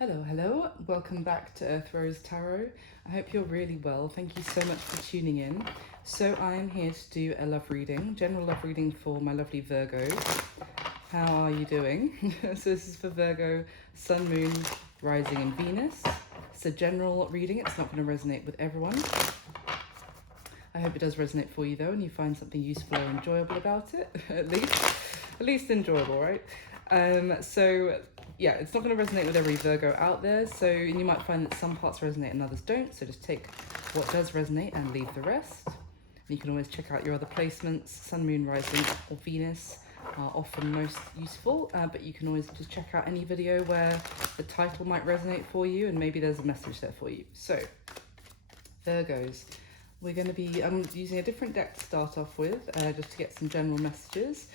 Hello. Welcome back to Earth Rose Tarot. I hope you're really well. Thank you so much for tuning in. So I am here to do a love reading, general love reading for my lovely Virgos. How are you doing? So this is for Virgo, Sun, Moon, Rising and Venus. It's a general reading. It's not going to resonate with everyone. I hope it does resonate for you though, and you find something useful or enjoyable about it, at least enjoyable, right? So yeah, it's not going to resonate with every Virgo out there, so you might find that some parts resonate and others don't, so just take what does resonate and leave the rest. And you can always check out your other placements. Sun, Moon, Rising or Venus are often most useful, but you can always just check out any video where the title might resonate for you and maybe there's a message there for you. So Virgos, we're going to be using a different deck to start off with, just to get some general messages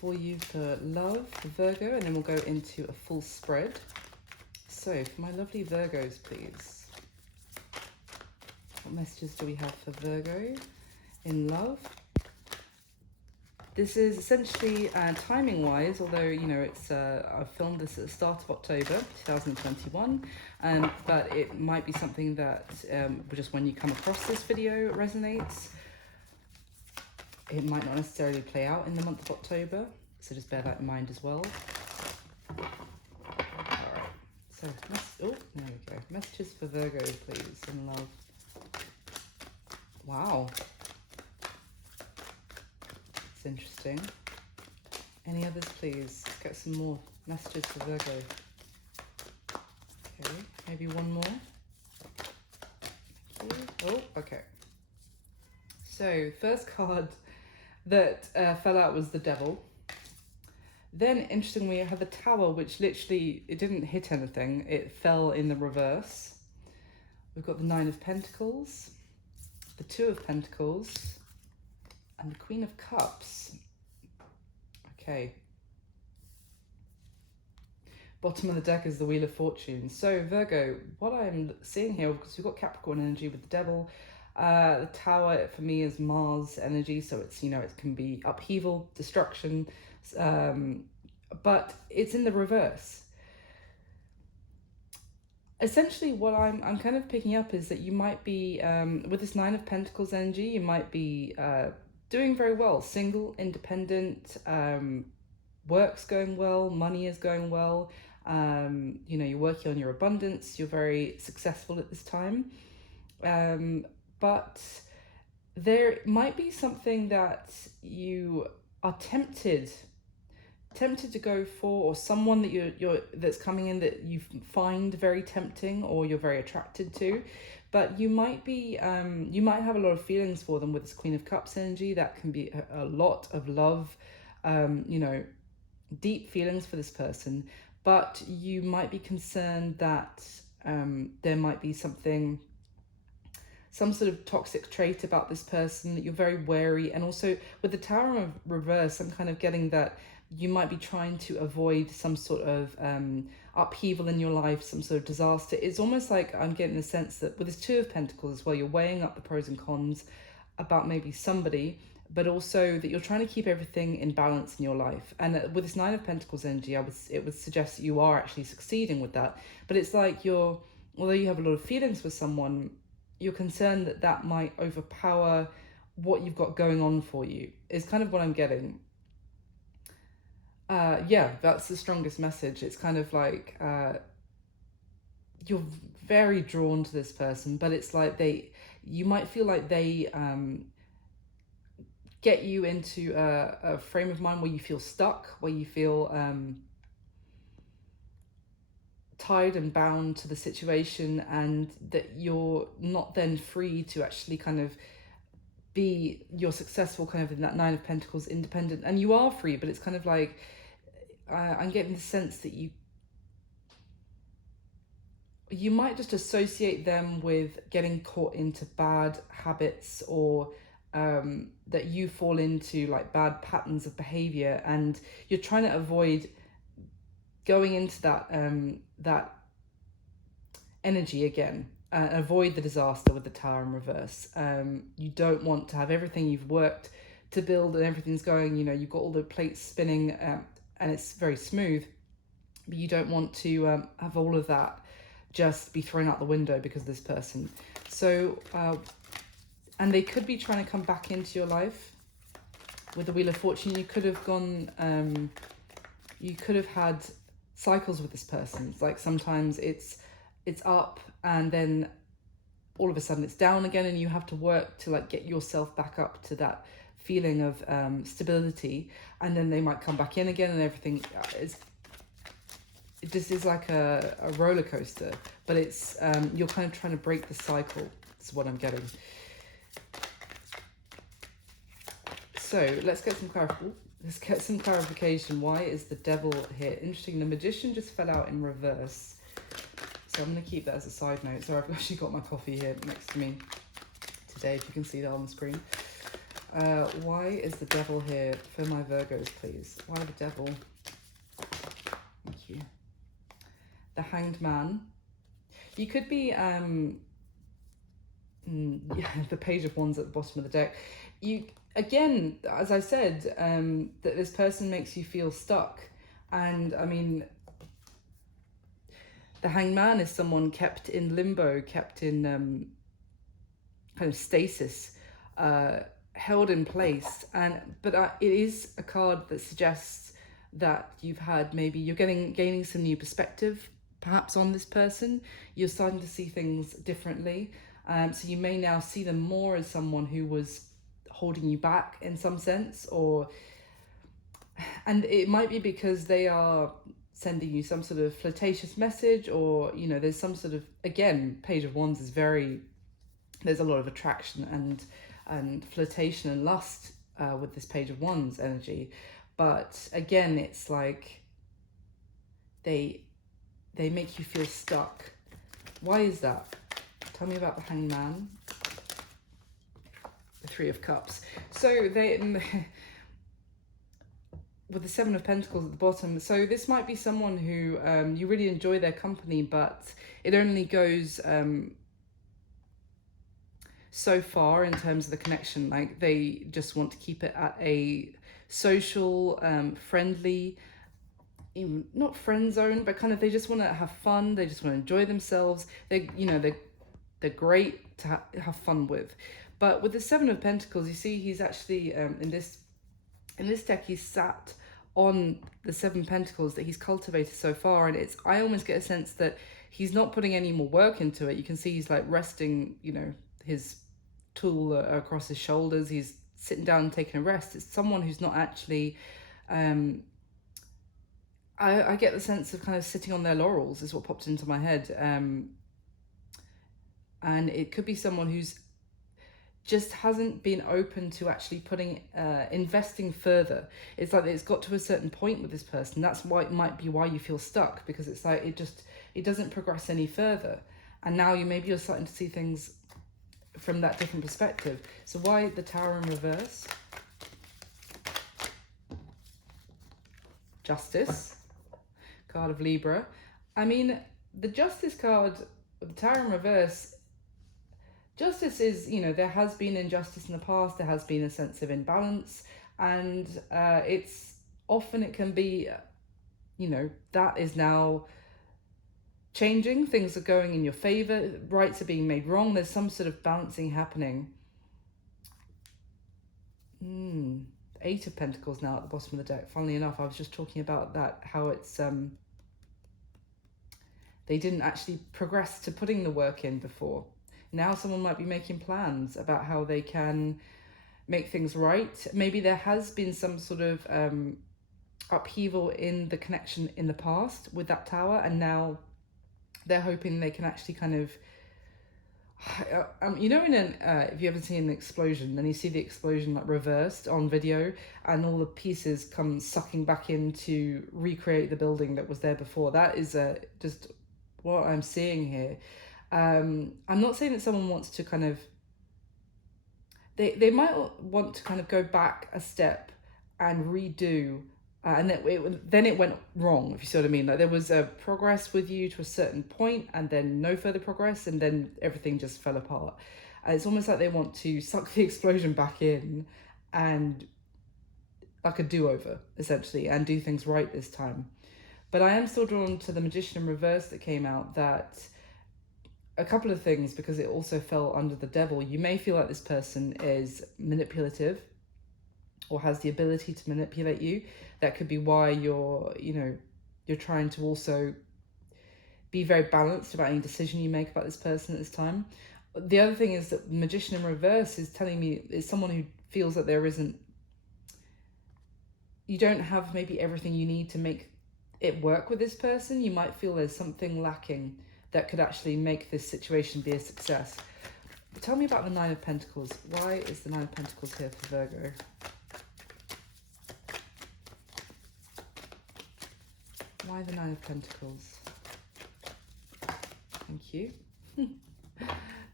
for you for love, for Virgo, and then we'll go into a full spread. So for my lovely Virgos, please, what messages do we have for Virgo in love? This is essentially timing wise, although it's I filmed this at the start of October 2021, but it might be something that just when you come across this video it resonates. It might not necessarily play out in the month of October, so just bear that in mind as well. Alright, so, oh, there we go. Messages for Virgo, please, in love. Wow. It's interesting. Any others, please? Let's get some more messages for Virgo. Okay, maybe one more. Thank you. Oh, okay. So, first card that fell out was the Devil. Then, interestingly, I had the Tower, which literally, it didn't hit anything. It fell in the reverse. We've got the Nine of Pentacles, the Two of Pentacles, and the Queen of Cups. Okay. Bottom of the deck is the Wheel of Fortune. So, Virgo, what I'm seeing here, because we've got Capricorn energy with the Devil, the Tower for me is Mars energy, so it's it can be upheaval, destruction, but it's in the reverse. Essentially what I'm kind of picking up is that you might be with this Nine of Pentacles energy, you might be doing very well, single, independent, work's going well, money is going well, you're working on your abundance, you're very successful at this time. But there might be something that you are tempted to go for, or someone that you're that's coming in that you find very tempting or you're very attracted to, but you might be you might have a lot of feelings for them with this Queen of Cups energy. That can be a lot of love, deep feelings for this person, but you might be concerned that there might be some sort of toxic trait about this person that you're very wary. And also with the Tower of Reverse, I'm kind of getting that you might be trying to avoid some sort of upheaval in your life, some sort of disaster. It's almost like I'm getting the sense that with this Two of Pentacles as well, you're weighing up the pros and cons about maybe somebody, but also that you're trying to keep everything in balance in your life. And with this Nine of Pentacles energy, it would suggest that you are actually succeeding with that. But it's like although you have a lot of feelings for someone, you're concerned that that might overpower what you've got going on for you, is kind of what I'm getting. Yeah, that's the strongest message. It's kind of like you're very drawn to this person, but it's like you might feel like they get you into a frame of mind where you feel stuck, where you feel tied and bound to the situation, and that you're not then free to actually kind of you're successful kind of in that Nine of Pentacles, independent, and you are free, but it's kind of like I'm getting the sense that you might just associate them with getting caught into bad habits, or that you fall into like bad patterns of behavior, and you're trying to avoid going into that energy again, avoid the disaster with the Tower in reverse. You don't want to have everything you've worked to build and everything's going, you've got all the plates spinning, and it's very smooth. but you don't want to have all of that just be thrown out the window because of this person. So, and they could be trying to come back into your life. With the Wheel of Fortune, you could have gone, you could have had cycles with this person. It's like sometimes it's up and then all of a sudden it's down again, and you have to work to like get yourself back up to that feeling of stability, and then they might come back in again, and everything is, this is like a roller coaster, but it's you're kind of trying to break the cycle. That's what I'm getting. So let's get some clarification. Why is the Devil here? Interesting. The Magician just fell out in reverse, so I'm going to keep that as a side note. So I've actually got my coffee here next to me today, if you can see that on the screen. Why is the Devil here for my Virgos, please? Why the Devil? Thank you. The Hanged Man. You could be the Page of Wands at the bottom of the deck. You, again, as I said, that this person makes you feel stuck. And I mean, the Hanged Man is someone kept in limbo, kept in kind of stasis, held in place. But it is a card that suggests that you've had, maybe you're gaining some new perspective perhaps on this person. You're starting to see things differently. So you may now see them more as someone who was holding you back in some sense, and it might be because they are sending you some sort of flirtatious message, or, you know, there's some sort of, again, Page of Wands is there's a lot of attraction and flirtation and lust with this Page of Wands energy. But again, it's like they make you feel stuck. Why is that? Tell me about the Hanged Man. The Three of Cups. So they, with the Seven of Pentacles at the bottom, so this might be someone who you really enjoy their company, but it only goes so far in terms of the connection. Like, they just want to keep it at a social, friendly, even not friend zone, but kind of, they just want to have fun. They just want to enjoy themselves. They're great to have fun with. But with the Seven of Pentacles, you see he's actually in this deck, he's sat on the Seven Pentacles that he's cultivated so far, and I almost get a sense that he's not putting any more work into it. You can see he's like resting, you know, his tool across his shoulders. He's sitting down and taking a rest. It's someone who's not actually I get the sense of kind of sitting on their laurels is what popped into my head. And it could be someone who's just hasn't been open to actually investing further. It's like it's got to a certain point with this person. That's why it might be why you feel stuck, because it's like it doesn't progress any further. And now maybe you're starting to see things from that different perspective. So why the Tower in reverse? Justice, card of Libra. I mean, the Justice card, the Tower in reverse, justice is, you know, there has been injustice in the past, there has been a sense of imbalance, and it can be, you know, that is now changing. Things are going in your favor, rights are being made wrong, there's some sort of balancing happening. Eight of Pentacles now at the bottom of the deck. Funnily enough, I was just talking about that, how it's they didn't actually progress to putting the work in before. Now someone might be making plans about how they can make things right. Maybe there has been some sort of upheaval in the connection in the past with that tower, and now they're hoping they can actually kind of, you know, if you ever seen an explosion and you see the explosion like reversed on video, and all the pieces come sucking back in to recreate the building that was there before. That is just what I'm seeing here. I'm not saying that someone wants to kind of, they might want to kind of go back a step and redo, and then it went wrong, if you see what I mean. Like, there was a progress with you to a certain point, and then no further progress, and then everything just fell apart. And it's almost like they want to suck the explosion back in, and like a do-over, essentially, and do things right this time. But I am still drawn to the Magician in reverse that came out, that a couple of things, because it also fell under the Devil. You may feel like this person is manipulative or has the ability to manipulate you. That could be why you're trying to also be very balanced about any decision you make about this person at this time. The other thing is that the Magician in reverse is telling me it's someone who feels that you don't have maybe everything you need to make it work with this person. You might feel there's something lacking that could actually make this situation be a success. Tell me about the Nine of Pentacles. Why is the Nine of Pentacles here for Virgo? Why the Nine of Pentacles? Thank you.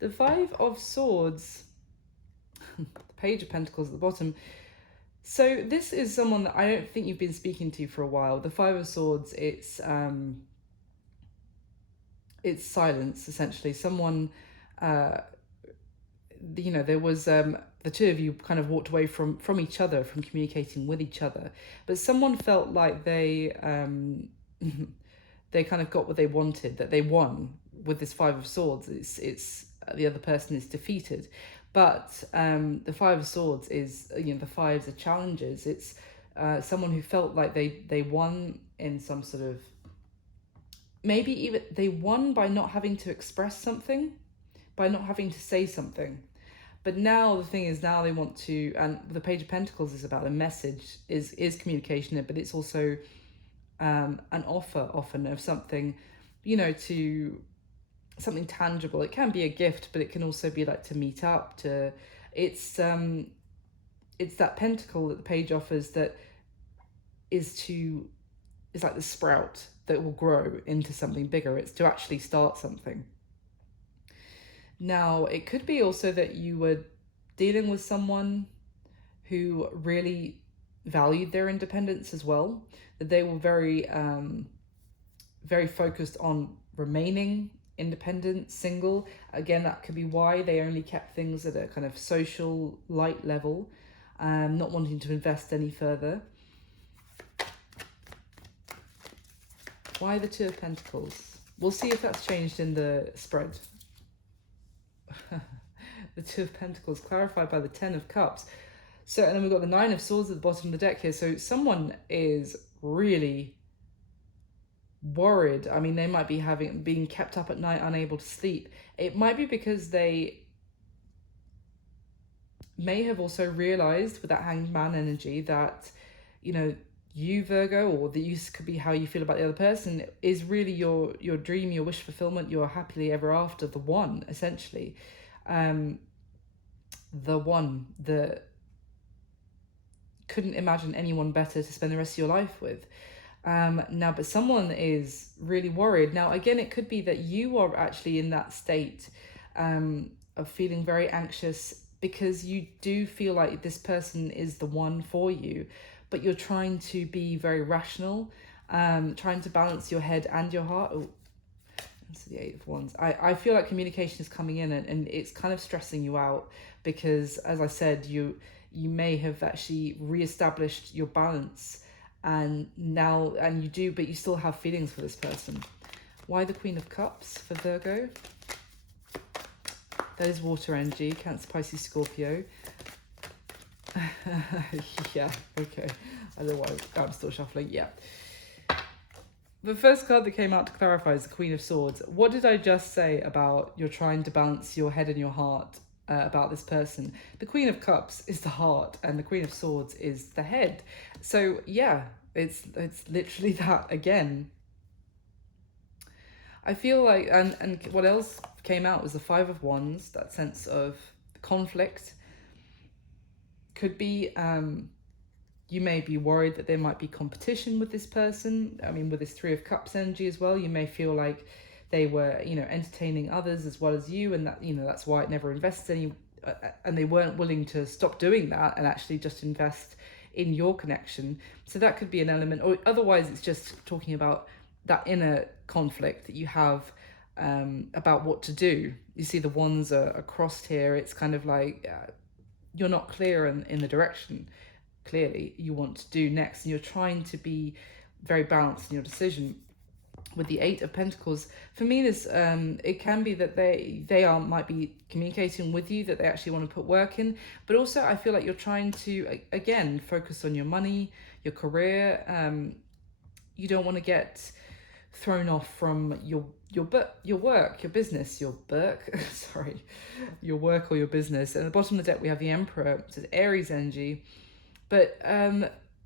The Five of Swords. The Page of Pentacles at the bottom. So this is someone that I don't think you've been speaking to for a while. The Five of Swords, it's silence, essentially. Someone, there was the two of you kind of walked away from each other, from communicating with each other, but someone felt like they they kind of got what they wanted, that they won with this Five of Swords. It's the other person is defeated, but the Five of Swords is, the fives are challenges. It's someone who felt like they won in some sort of, maybe even they won by not having to express something, by not having to say something. But now the thing is, now they want to, and the Page of Pentacles is about a message, is communication, but it's also an offer often of something, to something tangible. It can be a gift, but it can also be like to meet up, to, it's that pentacle that the page offers that is like the sprout that will grow into something bigger. It's to actually start something. Now, it could be also that you were dealing with someone who really valued their independence as well, that they were very, very focused on remaining independent, single. Again, that could be why they only kept things at a kind of social, light level, not wanting to invest any further. Why the Two of Pentacles? We'll see if that's changed in the spread. The Two of Pentacles clarified by the Ten of Cups. So, and then we've got the Nine of Swords at the bottom of the deck here. So someone is really worried. I mean, they might be being kept up at night, unable to sleep. It might be because they may have also realized with that Hanged Man energy that, you, Virgo, or that you could be how you feel about the other person, is really your dream, your wish fulfillment, your happily ever after, the one, essentially. The one that couldn't imagine anyone better to spend the rest of your life with. Now, but someone is really worried. Now, again, it could be that you are actually in that state of feeling very anxious because you do feel like this person is the one for you, but you're trying to be very rational, trying to balance your head and your heart. Oh, that's the Eight of Wands. I feel like communication is coming in and it's kind of stressing you out because, as I said, you may have actually reestablished your balance, and you do, but you still have feelings for this person. Why the Queen of Cups for Virgo? That is water energy, Cancer, Pisces, Scorpio. Yeah, okay. I don't know why I'm still shuffling. Yeah. The first card that came out to clarify is the Queen of Swords. What did I just say about you're trying to balance your head and your heart about this person? The Queen of Cups is the heart and the Queen of Swords is the head. So yeah, it's literally that again. I feel like, and what else came out was the Five of Wands, that sense of conflict. Could be, you may be worried that there might be competition with this person. I mean, with this Three of Cups energy as well, you may feel like they were, entertaining others as well as you, and that, that's why it never invested any, and they weren't willing to stop doing that and actually just invest in your connection. So that could be an element, or otherwise it's just talking about that inner conflict that you have about what to do. You see the wands are crossed here. It's kind of like you're not clear in the direction clearly you want to do next, and you're trying to be very balanced in your decision. With the Eight of Pentacles, for me, this it can be that might be communicating with you that they actually want to put work in, but also I feel like you're trying to again focus on your money, your career. You don't want to get thrown off from your work, your business, your work. Sorry, your work or your business. At the bottom of the deck, we have the Emperor. It says Aries energy, but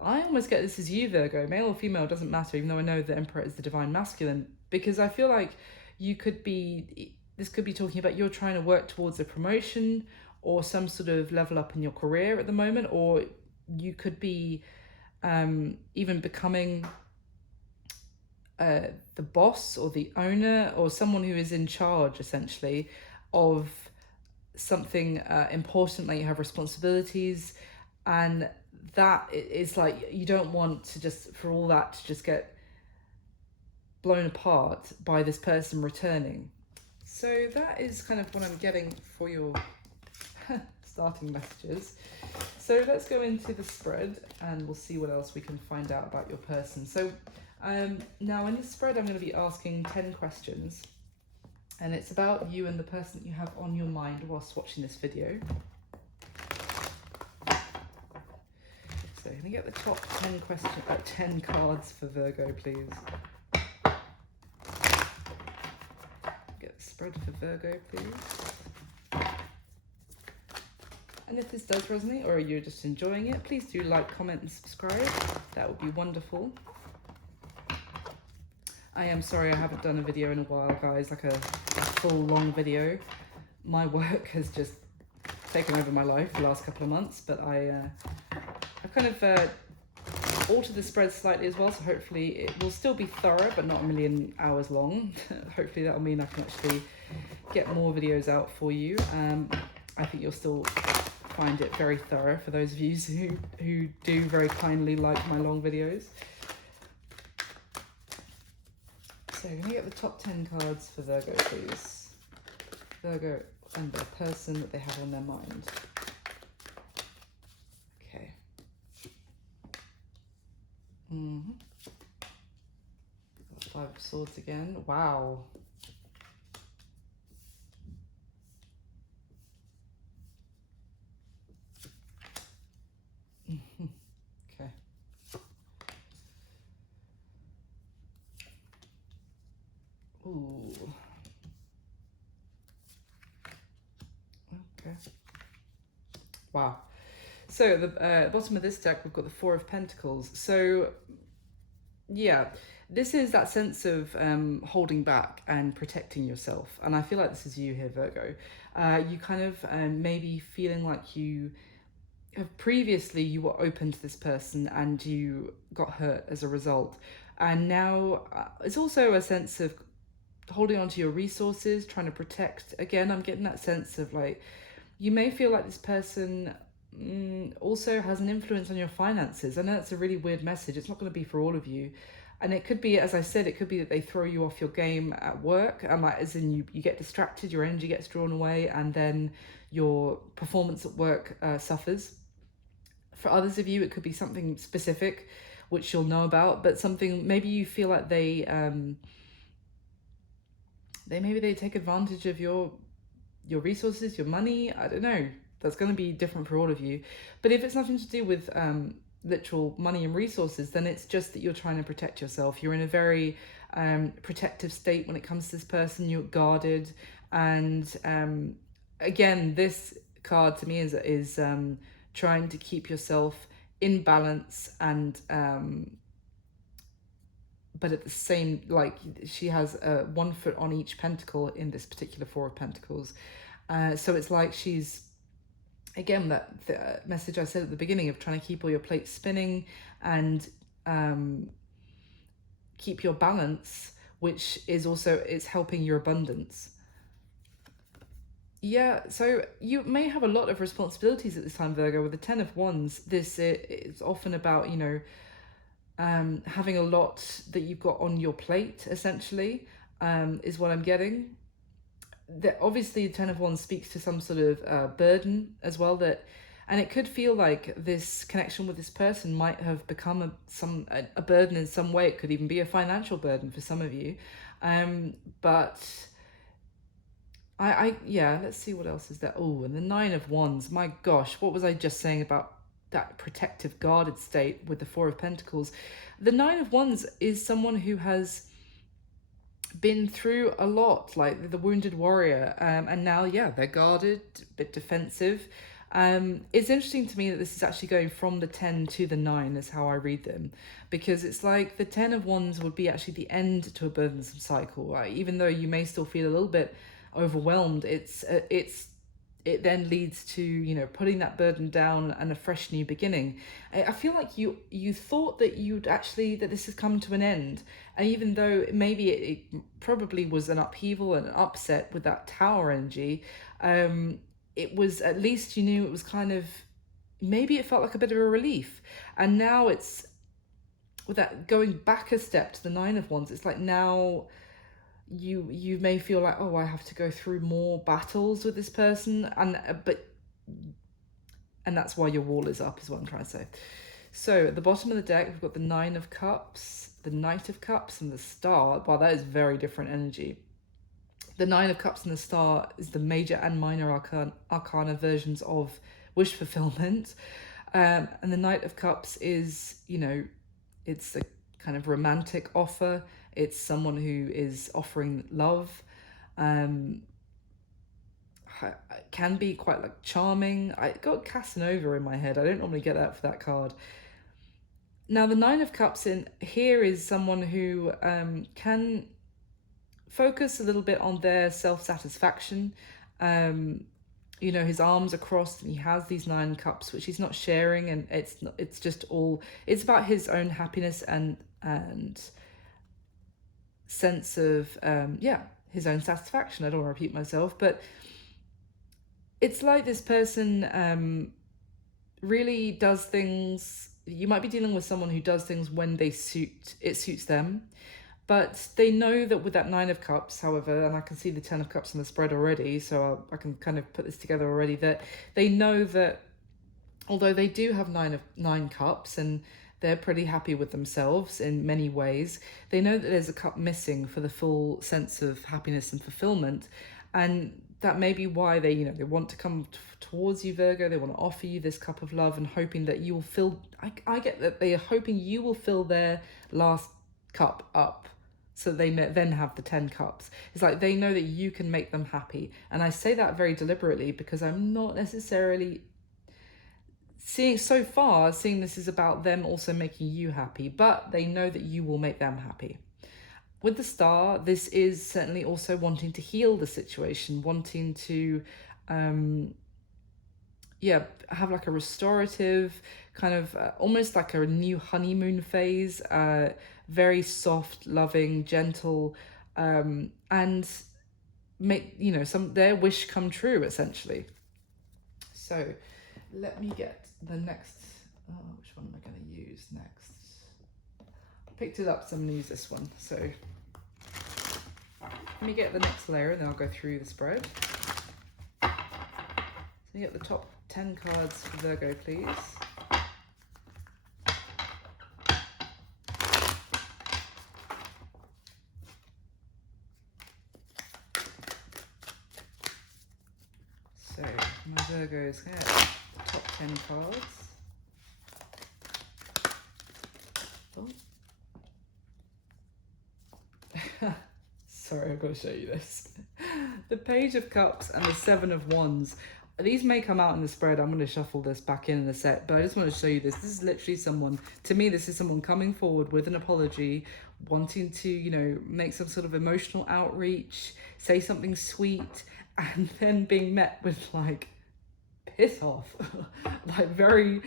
I almost get this as you, Virgo, male or female, doesn't matter, even though I know the Emperor is the divine masculine, because I feel like this could be talking about you're trying to work towards a promotion or some sort of level up in your career at the moment, or you could be even becoming the boss or the owner or someone who is in charge, essentially, of something important, like you have responsibilities, and that is like you don't want to just for all that to just get blown apart by this person returning. So that is kind of what I'm getting for your starting messages. So let's go into the spread and we'll see what else we can find out about your person. So now in the spread I'm going to be asking 10 questions, and it's about you and the person that you have on your mind whilst watching this video. So can I get the top 10 questions, 10 cards for Virgo, please? Get the spread for Virgo, please. And if this does resonate or you're just enjoying it, please do like, comment and subscribe. That would be wonderful. I am sorry I haven't done a video in a while, guys, like a full long video. My work has just taken over my life the last couple of months, but I've kind of altered the spread slightly as well, so hopefully it will still be thorough, but not a million hours long. Hopefully that'll mean I can actually get more videos out for you. I think you'll still find it very thorough for those of you who do very kindly like my long videos. So can I get the top 10 cards for Virgo, please? Virgo and the person that they have on their mind. Okay. Five of Swords again. Wow. Okay. Ooh. Okay. Wow. So at the bottom of this deck, we've got the Four of Pentacles. So yeah, this is that sense of holding back and protecting yourself. And I feel like this is you here, Virgo. You kind of maybe feeling like you have previously you were open to this person and you got hurt as a result. And now it's also a sense of holding on to your resources, trying to protect. Again, I'm getting that sense of like, you may feel like this person also has an influence on your finances. I know that's a really weird message. It's not going to be for all of you. And it could be, as I said, it could be that they throw you off your game at work. And like, as in you get distracted, your energy gets drawn away, and then your performance at work suffers. For others of you, it could be something specific, which you'll know about, but something, maybe you feel like they take advantage of your resources, your money. I don't know. That's going to be different for all of you. But if it's nothing to do with literal money and resources, then it's just that you're trying to protect yourself. You're in a very protective state when it comes to this person. You're guarded. And again, this card to me is trying to keep yourself in balance, and but at the same, like, she has 1 foot on each pentacle in this particular Four of Pentacles. So it's like she's, again, that the message I said at the beginning of trying to keep all your plates spinning and keep your balance, which is also, it's helping your abundance. Yeah, so you may have a lot of responsibilities at this time, Virgo. With the Ten of Wands, it's often about, you know, having a lot that you've got on your plate, essentially, is what I'm getting. That obviously Ten of Wands speaks to some sort of burden as well, that And it could feel like this connection with this person might have become a burden in some way. It could even be a financial burden for some of you. But yeah, let's see what else is there. Oh, and the Nine of Wands. My gosh, what was I just saying about that protective, guarded state with the Four of Pentacles? The Nine of Wands is someone who has been through a lot, like the wounded warrior, and now, yeah, they're guarded, a bit defensive. It's interesting to me that this is actually going from the 10 to the 9 is how I read them, because it's like the 10 of Wands would be actually the end to a burdensome cycle, right? Even though you may still feel a little bit overwhelmed, it then leads to, you know, putting that burden down and a fresh new beginning. I feel like you thought that that this has come to an end, and even though maybe it probably was an upheaval and an upset with that Tower energy, it was, at least you knew it was kind of, maybe it felt like a bit of a relief. And now it's, with that going back a step to the Nine of Wands, it's like now you may feel like, oh, I have to go through more battles with this person, and that's why your wall is up, is what I'm trying to say. So at the bottom of the deck, we've got the Nine of Cups, the Knight of Cups, and the Star. Wow, that is very different energy. The Nine of Cups and the Star is the major and minor arcana versions of wish fulfillment. And the Knight of Cups is, you know, it's a kind of romantic offer. It's someone who is offering love. Can be quite like charming. I got Casanova in my head. I don't normally get that for that card. Now the Nine of Cups in here is someone who can focus a little bit on their self-satisfaction. You know, his arms are crossed and he has these 9 cups which he's not sharing, and it's just all, it's about his own happiness and sense of his own satisfaction. I don't want to repeat myself, but it's like this person really does things. You might be dealing with someone who does things when it suits them. But they know that with that 9 of Cups, however, and I can see the 10 of Cups in the spread already, so I can kind of put this together already, that they know that although they do have 9 cups and they're pretty happy with themselves in many ways, they know that there's a cup missing for the full sense of happiness and fulfillment. And that may be why they, you know, they want to come towards you, Virgo. They want to offer you this cup of love and hoping that you will fill, I get that they are hoping you will fill their last cup up, so they then have the 10 cups. It's like they know that you can make them happy. And I say that very deliberately because I'm not necessarily seeing this is about them also making you happy, but they know that you will make them happy. With the Star, this is certainly also wanting to heal the situation, wanting to have like a restorative kind of almost like a new honeymoon phase, very soft, loving, gentle, and make, you know, their wish come true, essentially. So let me get the next, which one am I going to use next? I picked it up, so I'm going to use this one. So let me get the next layer and then I'll go through the spread. So you get the top 10 cards for Virgo, please. So my Virgos get the top 10 cards. Oh. Sorry, I've got to show you this. The Page of Cups and the 7 of Wands. These may come out in the spread. I'm going to shuffle this back in a sec, but I just want to show you this. This is literally someone, to me, this is someone coming forward with an apology, wanting to, you know, make some sort of emotional outreach, say something sweet, and then being met with like, piss off. Like very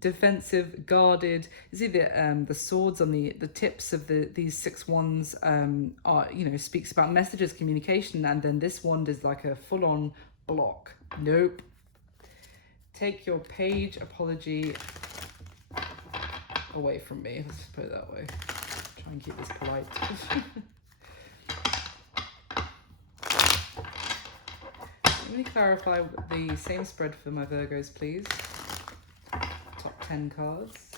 defensive, guarded. You see the swords on the tips of these 6 wands are, you know, speaks about messages, communication, and then this wand is like a full-on block. Nope. Take your page apology away from me. Let's just put it that way. Try and keep this polite. I'm Can you clarify the same spread for my Virgos, please? Top 10 cards.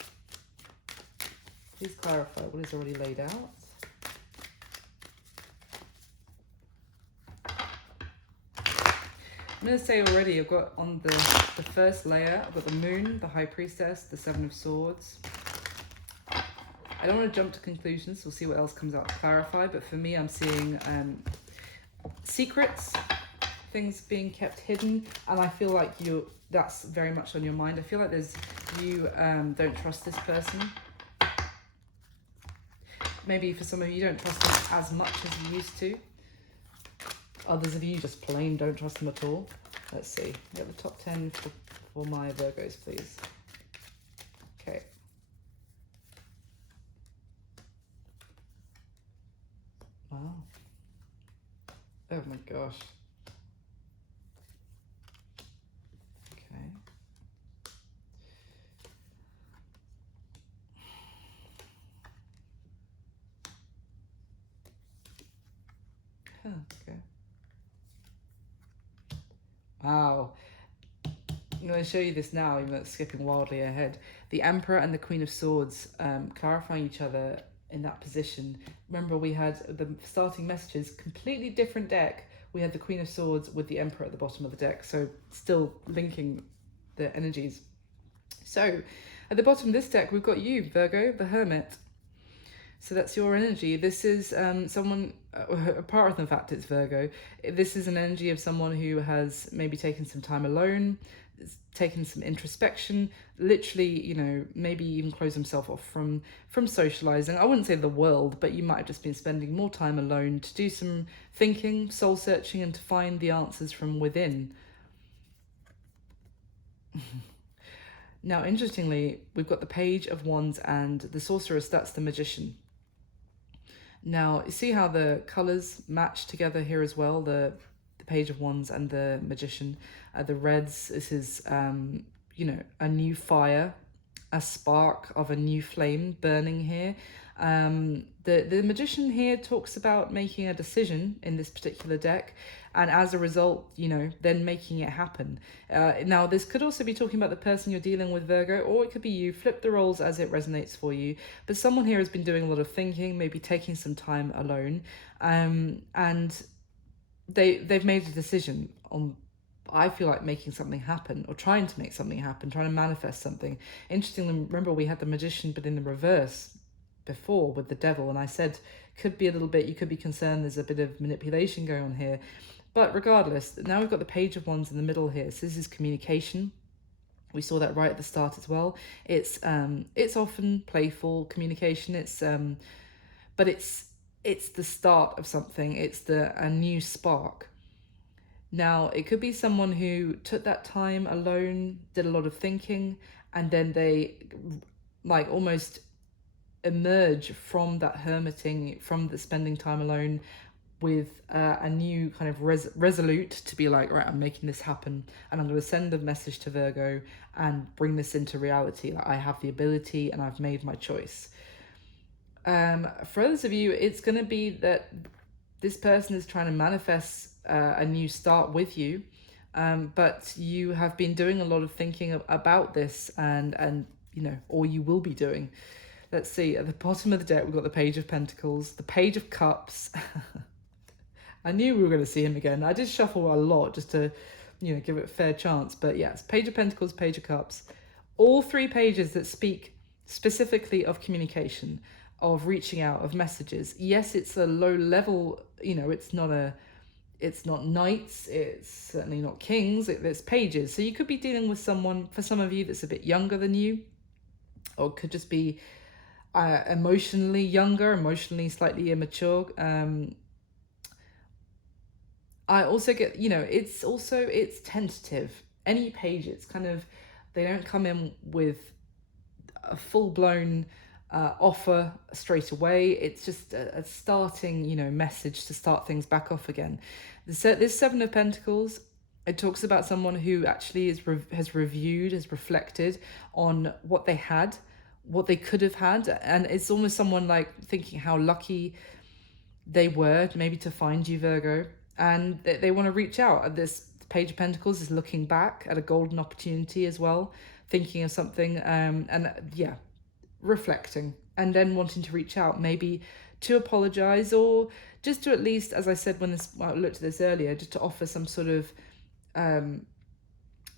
Please clarify what is already laid out. I'm going to say already, I've got on the first layer, I've got the Moon, the High Priestess, the Seven of Swords. I don't want to jump to conclusions, we'll see what else comes out to clarify, but for me I'm seeing secrets, things being kept hidden, and I feel like that's very much on your mind. I feel like you don't trust this person. Maybe for some of you, you don't trust them as much as you used to. Others of you just plain don't trust them at all. Let's see. Get the top 10 for my Virgos, please. Okay. Wow. Oh my gosh. Okay. Huh, okay. Wow. I'm going to show you this now, even though it's skipping wildly ahead. The Emperor and the Queen of Swords clarifying each other in that position. Remember, we had the starting messages, completely different deck. We had the Queen of Swords with the Emperor at the bottom of the deck, so still linking the energies. So, at the bottom of this deck, we've got you, Virgo, the Hermit. So that's your energy. This is someone, apart from the fact it's Virgo, this is an energy of someone who has maybe taken some time alone, taken some introspection, literally, you know, maybe even closed himself off from socializing. I wouldn't say the world, but you might have just been spending more time alone to do some thinking, soul searching, and to find the answers from within. Now, interestingly, we've got the Page of Wands and the Sorceress, that's the Magician. Now, you see how the colours match together here as well, the Page of Wands and the Magician. The reds, this is, you know, a new fire, a spark of a new flame burning here. The Magician here talks about making a decision in this particular deck, and as a result, you know, then making it happen. Now, this could also be talking about the person you're dealing with, Virgo, or it could be you. Flip the roles as it resonates for you. But someone here has been doing a lot of thinking, maybe taking some time alone, and they've made a decision on, I feel like, making something happen, or trying to make something happen, trying to manifest something. Interestingly, remember we had the Magician, but in the reverse before with the Devil, and I said could be a little bit, you could be concerned there's a bit of manipulation going on here. But regardless, now we've got the Page of Wands in the middle here. So this is communication. We saw that right at the start as well. It's often playful communication. But it's the start of something. It's a new spark. Now, it could be someone who took that time alone, did a lot of thinking, and then they like almost emerge from that hermiting, from the spending time alone, with a new kind of resolute to be like, right, I'm making this happen, and I'm going to send a message to Virgo and bring this into reality. Like, I have the ability and I've made my choice. For others of you, it's going to be that this person is trying to manifest a new start with you, but you have been doing a lot of thinking about this, and you know, or you will be doing. Let's see, at the bottom of the deck, we've got the Page of Pentacles, the Page of Cups. I knew we were going to see him again. I did shuffle a lot just to, you know, give it a fair chance. But yes, Page of Pentacles, Page of Cups. All three pages that speak specifically of communication, of reaching out, of messages. Yes, it's a low level, you know, it's not knights, it's certainly not kings, it's pages. So you could be dealing with someone, for some of you, that's a bit younger than you, or could just be emotionally younger, emotionally slightly immature. I also get, you know, it's tentative. Any page, it's kind of, they don't come in with a full-blown offer straight away. It's just a starting, you know, message to start things back off again. This Seven of Pentacles, it talks about someone who actually has reviewed, has reflected on what they had, what they could have had, and it's almost someone like thinking how lucky they were maybe to find you, Virgo, and they want to reach out. This Page of Pentacles is looking back at a golden opportunity as well, thinking of something, and yeah, reflecting, and then wanting to reach out, maybe to apologize, or just to at least, as I said when I looked at this earlier, just to offer some sort of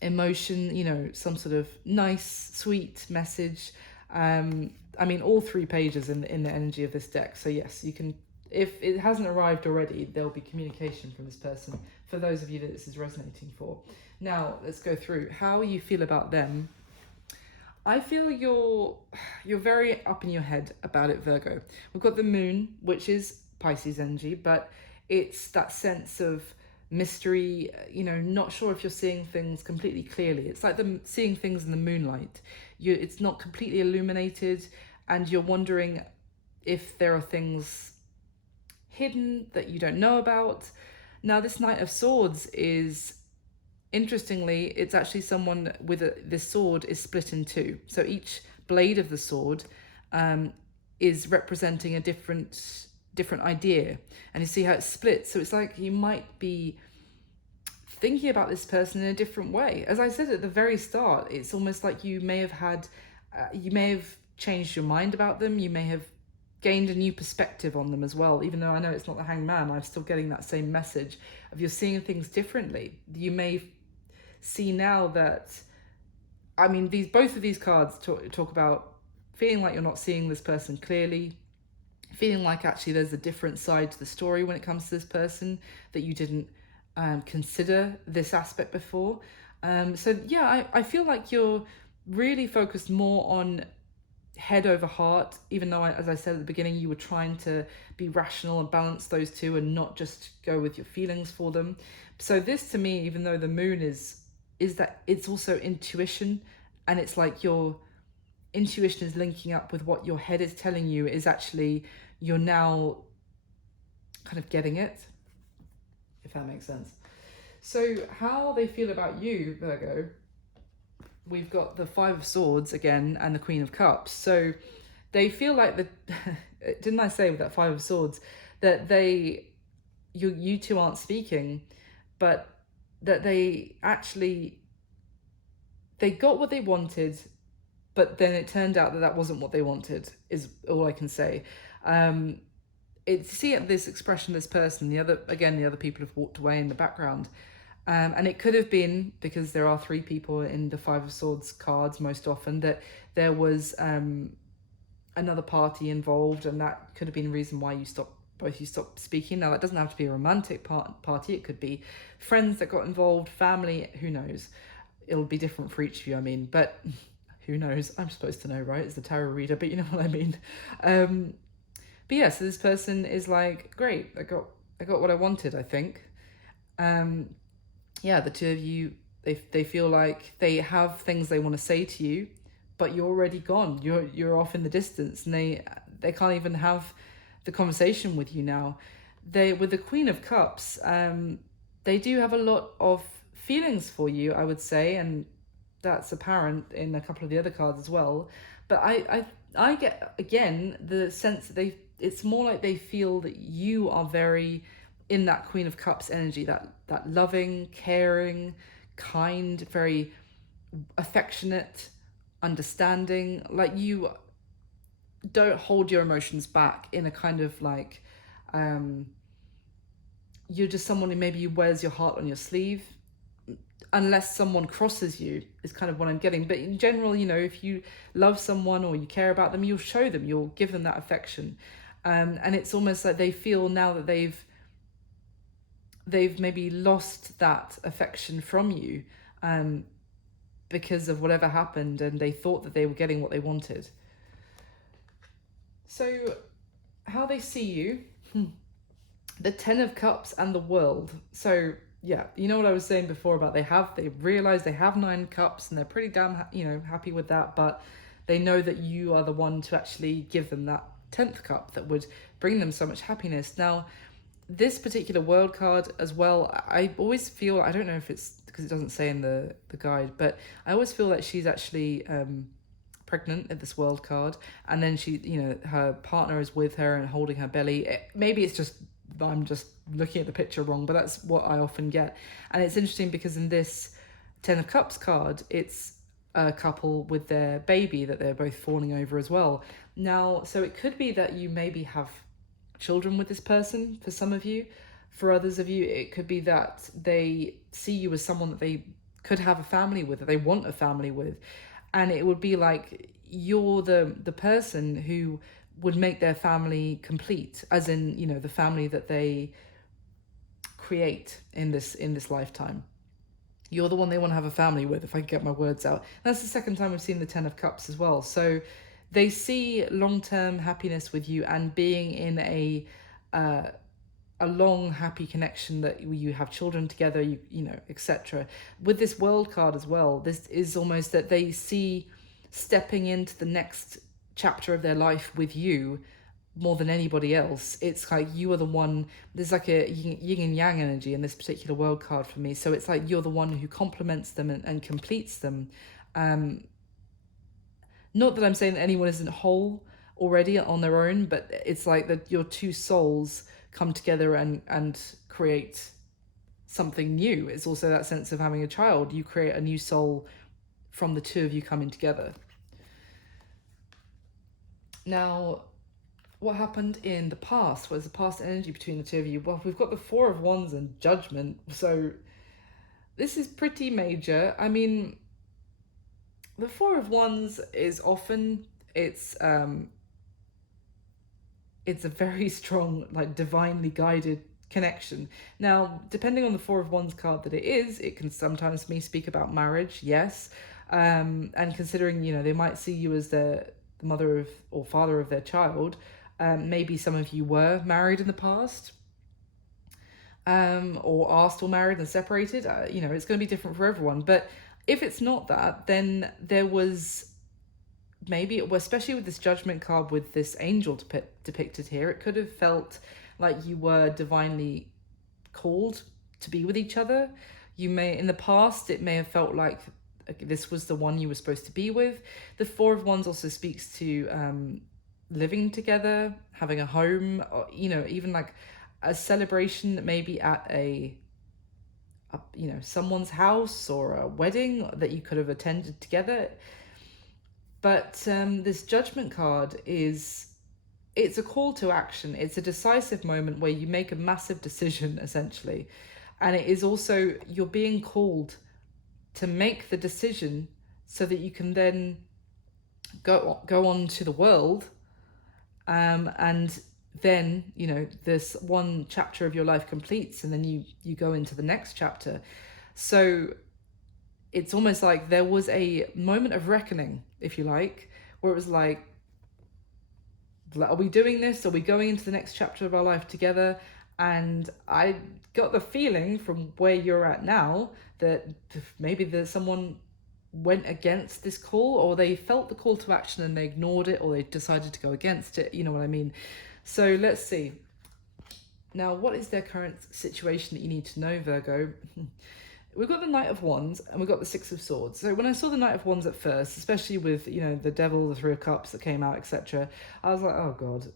emotion, you know, some sort of nice, sweet message. I mean, all 3 pages in the energy of this deck. So yes, you can, if it hasn't arrived already, there'll be communication from this person for those of you that this is resonating for. Now, let's go through how you feel about them. I feel you're very up in your head about it, Virgo. We've got the moon, which is Pisces energy, but it's that sense of mystery, you know, not sure if you're seeing things completely clearly. It's like seeing things in the moonlight. It's not completely illuminated, and you're wondering if there are things hidden that you don't know about. Now, this Knight of Swords is, interestingly, it's actually someone with this sword is split in 2. So each blade of the sword is representing a different idea, and you see how it's split. So it's like you might be thinking about this person in a different way. As I said at the very start, it's almost like you may have changed your mind about them. You may have gained a new perspective on them as well. Even though I know it's not the Hangman, I'm still getting that same message of you're seeing things differently. You may see now that, I mean, both of these cards talk about feeling like you're not seeing this person clearly, feeling like actually there's a different side to the story when it comes to this person, that you didn't consider this aspect before. So yeah, I feel like you're really focused more on head over heart, even though, as I said at the beginning, you were trying to be rational and balance those two and not just go with your feelings for them. So this, to me, even though the moon is that, it's also intuition, and it's like your intuition is linking up with what your head is telling you, is actually you're now kind of getting it, if that makes sense. So how they feel about you, Virgo, we've got the 5 of Swords again and the Queen of Cups. So they feel like didn't I say with that 5 of Swords that you two aren't speaking, but that they got what they wanted, but then it turned out that wasn't what they wanted, is all I can say. See this expression, this person, the other people have walked away in the background. And it could have been, because there are 3 people in the 5 of Swords cards most often, that there was another party involved, and that could have been the reason why both you stopped speaking. Now, that doesn't have to be a romantic party. It could be friends that got involved, family, who knows. It'll be different for each of you, I mean, but who knows? I'm supposed to know, right? As the tarot reader, but you know what I mean. But yeah, so this person is like, great, I got what I wanted, I think. Yeah, the 2 of you, they feel like they have things they want to say to you, but you're already gone. You're off in the distance, and they can't even have the conversation with you now. With the Queen of Cups, they do have a lot of feelings for you, I would say, and that's apparent in a couple of the other cards as well. But I get, again, the sense that it's more like they feel that you are very in that Queen of Cups energy, that loving, caring, kind, very affectionate, understanding. Like, you don't hold your emotions back in a kind of like, you're just someone who maybe wears your heart on your sleeve, unless someone crosses you, is kind of what I'm getting. But in general, you know, if you love someone or you care about them, you'll show them, you'll give them that affection. And it's almost like they feel now that they've maybe lost that affection from you because of whatever happened, and they thought that they were getting what they wanted. So how they see you, the 10 of Cups and the World. So yeah, you know what I was saying before about they realize they have 9 cups, and they're pretty damn happy with that, but they know that you are the one to actually give them that 10th cup that would bring them so much happiness. Now, this particular World card as well, I always feel, I don't know if it's because it doesn't say in the guide, but I always feel like she's actually pregnant at this World card, and then she, her partner is with her and holding her belly. Maybe it's just I'm just looking at the picture wrong, but that's what I often get. And it's interesting because in this Ten of Cups card, it's a couple with their baby that they're both fawning over as well. Now, so it could be that you maybe have children with this person for some of you. For others of you, it could be that they see you as someone that they could have a family with, that they want a family with. And it would be like you're the person who would make their family complete, as in, you know, the family that they create in this lifetime. You're the one they want to have a family with, if I can get my words out. That's the second time we've seen the Ten of Cups as well. So they see long-term happiness with you and being in a long happy connection, that you have children together, you know, etc. With this World card as well, this is almost that they see stepping into the next chapter of their life with you more than anybody else. It's like you are the one. There's like a yin and yang energy in this particular World card for me, so it's like you're the one who complements them and completes them. Not that I'm saying that anyone isn't whole already on their own, but it's like that your two souls come together and create something new. It's also that sense of having a child. You create a new soul from the two of you coming together. Now, what happened in the past? Was the past energy between the two of you? Well, we've got the Four of Wands and Judgment, so this is pretty major. I mean, the Four of Wands is often, it's a very strong, like, divinely guided connection. Now, depending on the Four of Wands card that it is, it can sometimes speak about marriage, yes. And considering, you know, they might see you as the mother of or father of their child, maybe some of you were married in the past, or are still married and separated. You know, it's going to be different for everyone. But if it's not that, then there was maybe, especially with this Judgment card with this angel depicted here, it could have felt like you were divinely called to be with each other. You may, in the past, it may have felt like this was the one you were supposed to be with. The Four of Wands also speaks to living together, having a home, or, you know, even like a celebration maybe at a you know, someone's house or a wedding that you could have attended together. But this Judgment card it's a call to action. It's a decisive moment where you make a massive decision, essentially. And it is also, you're being called to make the decision so that you can then go on to the world, and then, you know, this one chapter of your life completes, and then you go into the next chapter. So it's almost like there was a moment of reckoning, if you like, where it was like, are we doing this? Are we going into the next chapter of our life together? And I got the feeling from where you're at now that maybe there's someone went against this call, or they felt the call to action and they ignored it, or they decided to go against it. You know what I mean? So let's see. Now, what is their current situation that you need to know, Virgo? We've got the Knight of Wands and we've got the Six of Swords. So when I saw the Knight of Wands at first, especially with, you know, the Devil, the Three of Cups that came out, etc., I was like, oh God,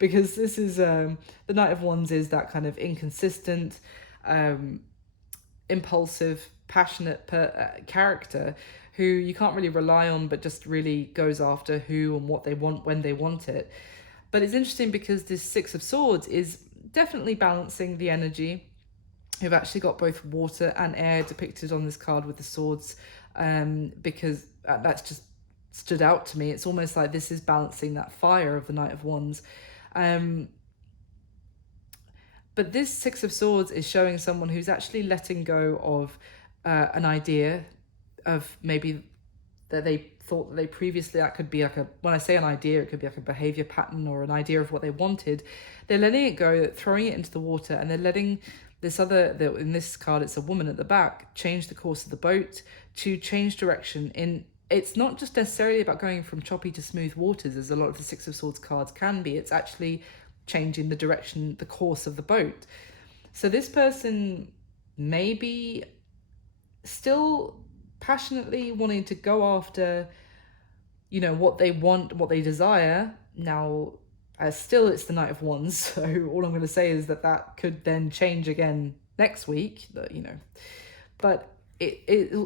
because this is, the Knight of Wands is that kind of inconsistent, impulsive, passionate character who you can't really rely on, but just really goes after who and what they want when they want it. But it's interesting because this Six of Swords is definitely balancing the energy. We've actually got both water and air depicted on this card with the swords, because that's just stood out to me. It's almost like this is balancing that fire of the Knight of Wands. But this Six of Swords is showing someone who's actually letting go of an idea of maybe that they thought that they previously, that could be like when I say an idea, it could be like a behavior pattern or an idea of what they wanted. They're letting it go, throwing it into the water, and they're letting this other, in this card, it's a woman at the back, change the course of the boat, to change direction. It's not just necessarily about going from choppy to smooth waters, as a lot of the Six of Swords cards can be. It's actually changing the direction, the course of the boat. So this person may be still passionately wanting to go after, you know, what they want, what they desire. Now, Still, it's the Knight of Wands, so all I'm going to say is that that could then change again next week, you know. But it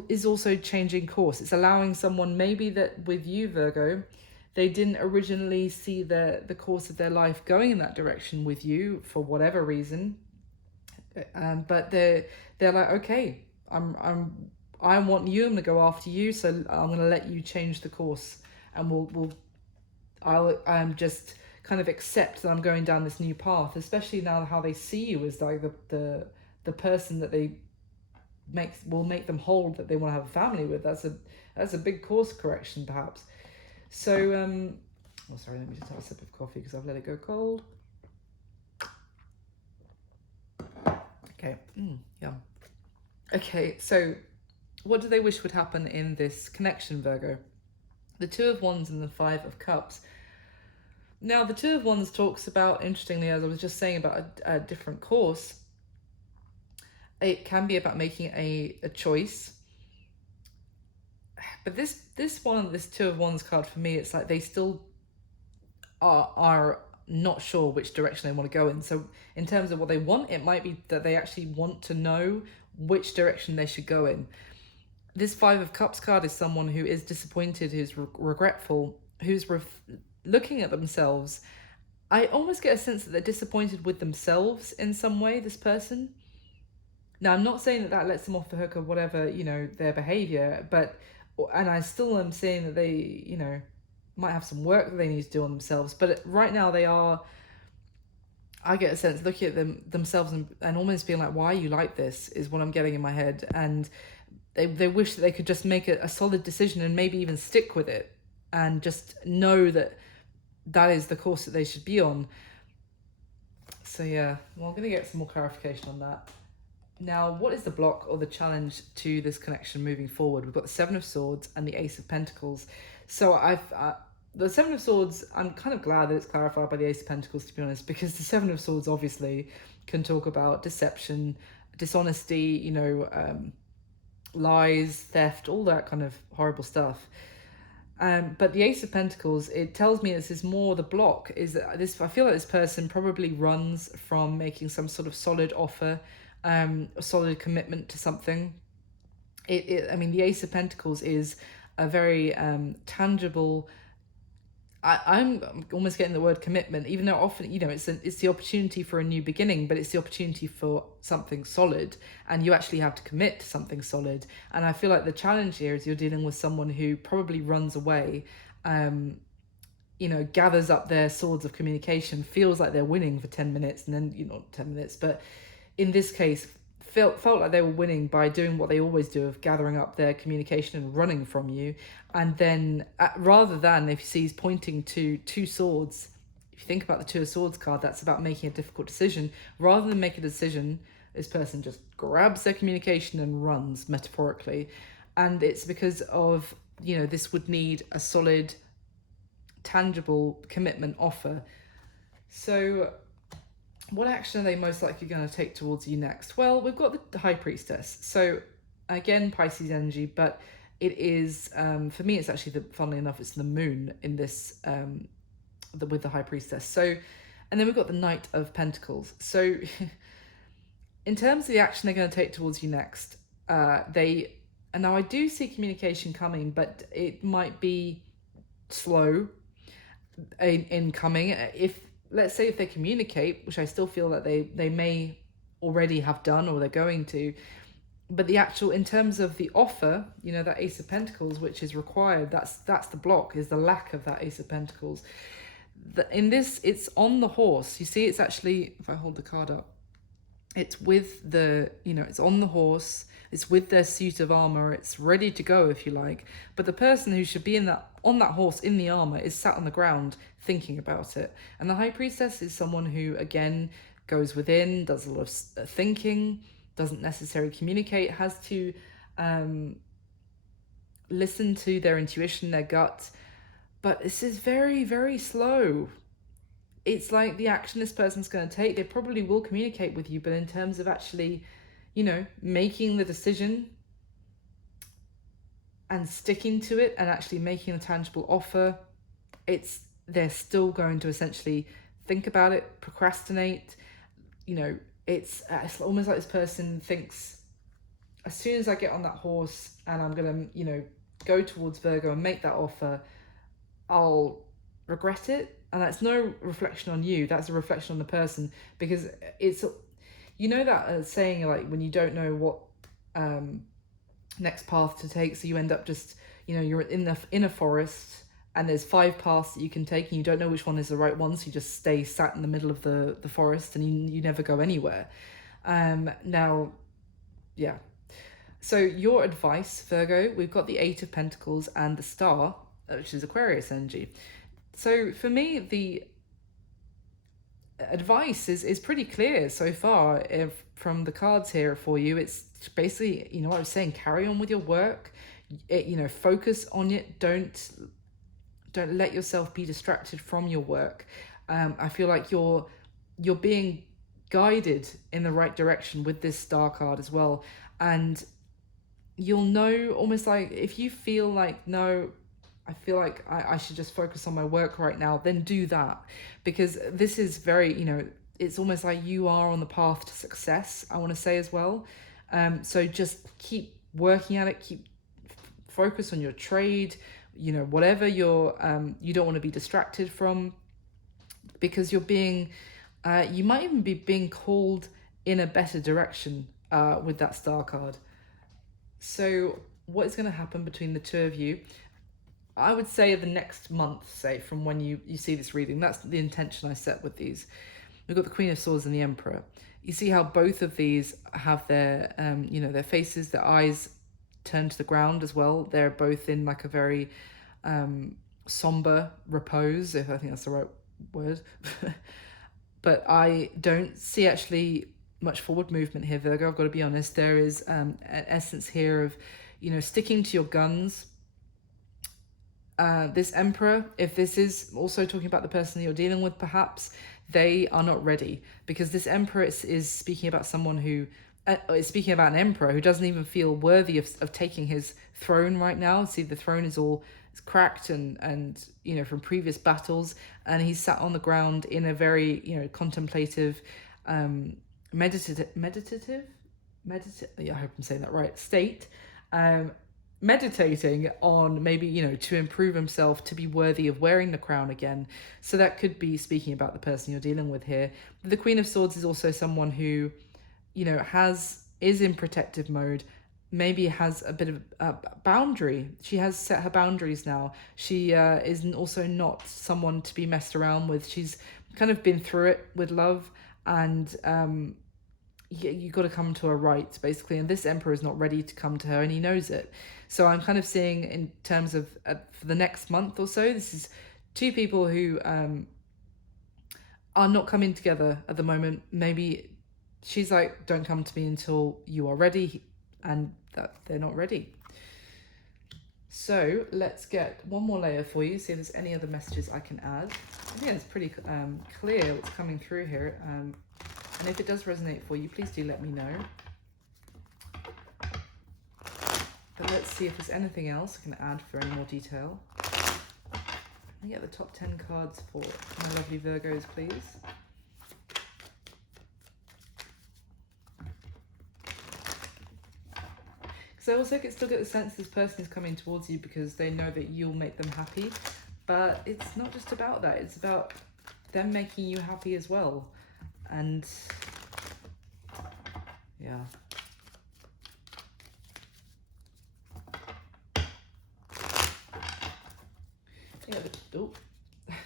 is also changing course. It's allowing someone, maybe that with you, Virgo, they didn't originally see the course of their life going in that direction with you for whatever reason. But they're like, okay, I want you. I'm gonna go after you. So I'm gonna let you change the course, and I'm just kind of accept that I'm going down this new path. Especially now how they see you as like the person that they will make them hold, that they want to have a family with. That's a big course correction perhaps. So oh sorry, let me just have a sip of coffee because I've let it go cold. Okay, yeah. Okay, so what do they wish would happen in this connection, Virgo? The Two of Wands and the Five of Cups. Now, the Two of Wands talks about, interestingly, as I was just saying, about a different course. It can be about making a choice. But this Two of Wands card, for me, it's like they still are not sure which direction they want to go in. So in terms of what they want, it might be that they actually want to know which direction they should go in. This Five of Cups card is someone who is disappointed, who's regretful, who's looking at themselves. I almost get a sense that they're disappointed with themselves in some way, this person. Now, I'm not saying that lets them off the hook of whatever, you know, their behavior, and I still am saying that they, you know, might have some work that they need to do on themselves. But right now they are, I get a sense, looking at themselves and almost being like, why are you like this, is what I'm getting in my head. And they wish that they could just make a solid decision and maybe even stick with it and just know that that is the course that they should be on. So yeah, well, I'm going to get some more clarification on that. Now, what is the block or the challenge to this connection moving forward? We've got the Seven of Swords and the Ace of Pentacles. So the Seven of Swords, I'm kind of glad that it's clarified by the Ace of Pentacles, to be honest, because the Seven of Swords obviously can talk about deception, dishonesty, you know, lies, theft, all that kind of horrible stuff. But the Ace of Pentacles, it tells me this is more the block, is that this, I feel like this person probably runs from making some sort of solid offer, a solid commitment to something. I mean, the Ace of Pentacles is a very tangible, I'm almost getting the word commitment, even though often, you know, it's the opportunity for a new beginning, but it's the opportunity for something solid, and you actually have to commit to something solid. And I feel like the challenge here is you're dealing with someone who probably runs away, you know, gathers up their swords of communication, feels like they're winning for 10 minutes, and then, you know, not 10 minutes, but in this case, felt like they were winning by doing what they always do, of gathering up their communication and running from you. And then rather than, if you see he's pointing to two swords, if you think about the Two of Swords card, that's about making a difficult decision. Rather than make a decision, this person just grabs their communication and runs, metaphorically. And it's because of, you know, this would need a solid, tangible commitment offer. So what action are they most likely going to take towards you next? Well, we've got the High Priestess. So again, Pisces energy, but it is, for me, it's actually, funnily enough, it's the moon in this, with the High Priestess. So, and then we've got the Knight of Pentacles. So in terms of the action they're going to take towards you next, and now I do see communication coming, but it might be slow in coming. Let's say if they communicate, which I still feel that they may already have done, or they're going to, but the actual, in terms of the offer, you know, that Ace of Pentacles, which is required, that's the block, is the lack of that Ace of Pentacles. In this, it's on the horse. You see, it's actually, if I hold the card up, it's with the, you know, it's on the horse, it's with their suit of armor, it's ready to go, if you like. But the person who should be on that horse in the armor is sat on the ground thinking about it. And the High Priestess is someone who, again, goes within, does a lot of thinking, doesn't necessarily communicate, has to listen to their intuition, their gut. But this is very, very slow. It's like the action this person's going to take, they probably will communicate with you, but in terms of actually, you know, making the decision and sticking to it and actually making a tangible offer, they're still going to essentially think about it, procrastinate. You know, it's almost like this person thinks, as soon as I get on that horse and I'm going to, you know, go towards Virgo and make that offer, I'll regret it. And that's no reflection on you, that's a reflection on the person, because it's, you know, that saying, like, when you don't know what next path to take, so you end up just, you know, you're in a forest and there's 5 paths that you can take and you don't know which one is the right one, so you just stay sat in the middle of the forest and you never go anywhere. Now, yeah. So your advice, Virgo, we've got the 8 of Pentacles and the Star, which is Aquarius energy. So for me, the advice is pretty clear so far. From the cards here for you, it's basically, you know what I was saying, carry on with your work. You know, focus on it. Don't let yourself be distracted from your work. I feel like you're being guided in the right direction with this Star card as well. And you'll know, almost like, if you feel like, no, I feel like I should just focus on my work right now, then do that. Because this is very, you know, it's almost like you are on the path to success, I want to say as well. So just keep working at it, keep focus on your trade, you know, whatever you're, you don't want to be distracted from, because you're being, you might even be being called in a better direction with that Star card. So what is going to happen between the two of you? I would say the next month, say, from when you see this reading. That's the intention I set with these. We've got the Queen of Swords and the Emperor. You see how both of these have their, you know, their faces, their eyes turned to the ground as well. They're both in like a very somber repose, if I think that's the right word. But I don't see actually much forward movement here, Virgo. I've got to be honest. There is an essence here of, you know, sticking to your guns. This Emperor, if this is also talking about the person that you're dealing with, perhaps they are not ready, because this Emperor is speaking about someone who is speaking about an emperor who doesn't even feel worthy of taking his throne right now. See, the throne is all cracked and you know, from previous battles, and he's sat on the ground in a very, you know, contemplative, meditative, yeah, I hope I'm saying that right, state, meditating on maybe, you know, to improve himself to be worthy of wearing the crown again. So that could be speaking about the person you're dealing with here. The Queen of Swords is also someone who, you know, is in protective mode, maybe has a bit of a boundary. She has set her boundaries now. She is also not someone to be messed around with. She's kind of been through it with love, and you got to come to her rights, basically. And this Emperor is not ready to come to her, and he knows it. So I'm kind of seeing, in terms of for the next month or so, this is 2 people who are not coming together at the moment. Maybe she's like, don't come to me until you are ready, and that they're not ready. So let's get one more layer for you, see if there's any other messages I can add. I think it's pretty clear what's coming through here. And if it does resonate for you, please do let me know. But let's see if there's anything else I can add for any more detail. Let me get the top 10 cards for my lovely Virgos, please. So I also still get the sense this person is coming towards you because they know that you'll make them happy. But it's not just about that. It's about them making you happy as well. And yeah. Yeah,